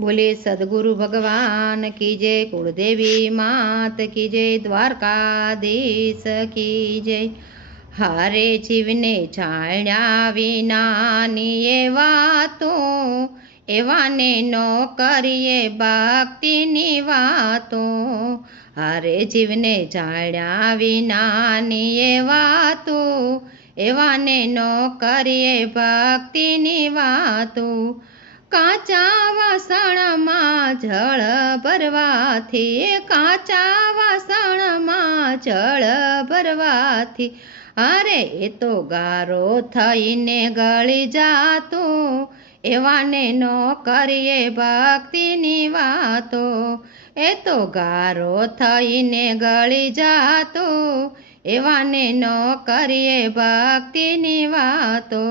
બોલે, સદગુરુ ભગવાન કી જય? કુળદેવી માત કી જય? દ્વારકાધીશ કી જય? હારે જીવને જાણ્યા વિનાની એ વાતો, એવાને નો કરીએ ભક્તિની વાતો. હારે જીવને જાણ્યા વિનાની એ વાતો, એવાને નો કરીએ ભક્તિની વાતો. કાચા વાસણમાં જળ ભરવાથી, કાચા વાસણમાં જળ ભરવાથી, અરે એ તો ગારો થઈને ગળી જાતો, એવાને ન કરીએ ભક્તિની વાતો, એ તો ગારો થઈને ગળી જાતો, એવાને ન કરીએ ભક્તિની વાતો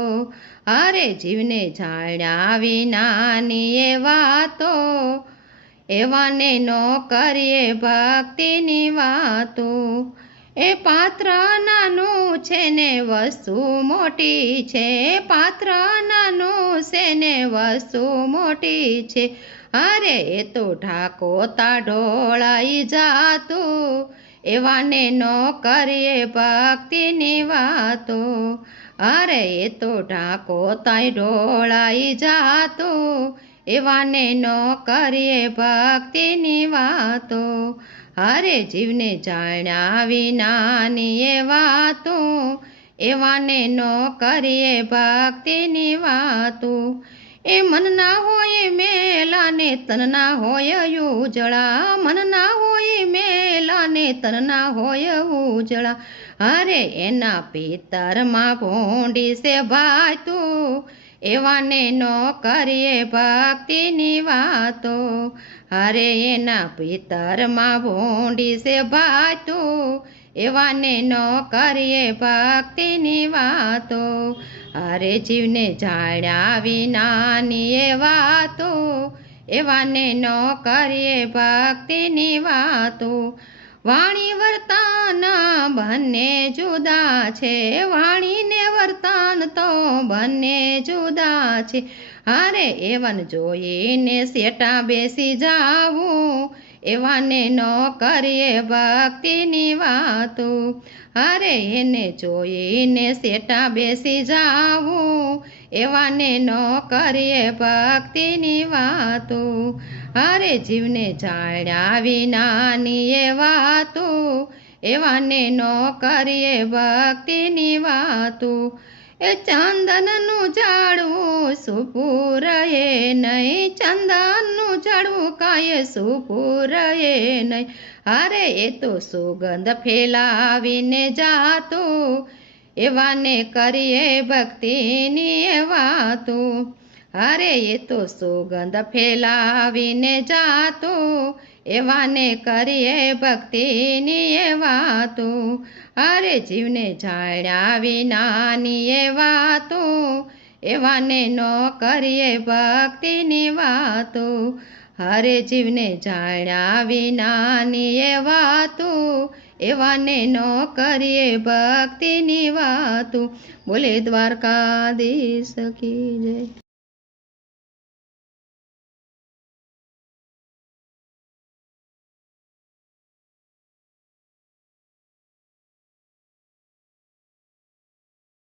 અરે જીવને જાણ્યા વિનાની એ વાતો, એવાને નો કરીએ ભક્તિની વાતો. એ પાત્ર નાનું છે ને વસ્તુ મોટી છે પાત્ર નાનું છે ને વસ્તુ મોટી છે. અરે એ તો ઢાકો તા ઢોળાઈ જાતું એવાને નો કરીએ ભક્તિની વાતો. અરે એ તો ઢાંકો તાય ઢોળાઈ જાતો. એવાને નો કરીએ ભક્તિની વાતો. અરે જીવને જાણ્યા વિનાની એ વાતો. એવાને નો કરીએ ભક્તિની વાતો. એ મનના હોય મેલાને તનના હોય યુજળા મનના હોય મેલાને તનના હોય ઉજળા. અરે એના પિતરમાં ભોંડી છે ભાઈ તું એવાને નો કરીએ ભક્તિની વાતો. અરે એના પિતરમાં ભોંડી છે ભાઈ તું એવાને નો કરીએ ભક્તિની વાતો. અરે જીવને જાણ્યા વિનાની એ વાતો, એવાને નો કરીએ ભક્તિની વાતો. વાણી વર્તાન બંને જુદા છે વાણી ને વર્તાન તો બંને જુદા છે. અરે એવન જોઈને સેટા બેસી જાવું, એવાને ન કરીએ ભક્તિની વાતો. અરે એને જોઈને સેટા બેસી જાવું, એવાને ન કરીએ ભક્તિની વાતો. અરે જીવને જાણ્યા વિનાની એ વાતો, એવાને નો કરીએ ભક્તિની વાતો. એ ચંદનનું ઝાડવું સુપુર એ નહીં, ચંદનનું ઝાડવું કાંઈ સુપુર એ નહીં. અરે એ તો સુગંધ ફેલાવીને જાતો, એવાને કરીએ ભક્તિની એ વાતો. અરે એ તો સુગંધ ફેલાવીને જાતો, એવાને કરીએ ભક્તિની એ વાતો. અરે જીવને જાણ્યા વિનાની એ વાતો, એવાને ન કરીએ ભક્તિની વાતો. હરે જીવને જાણ્યા વિનાની એ વાતો, એવાને ન કરીએ ભક્તિની વાતો. બોલે દ્વારકાધીશ કી જય.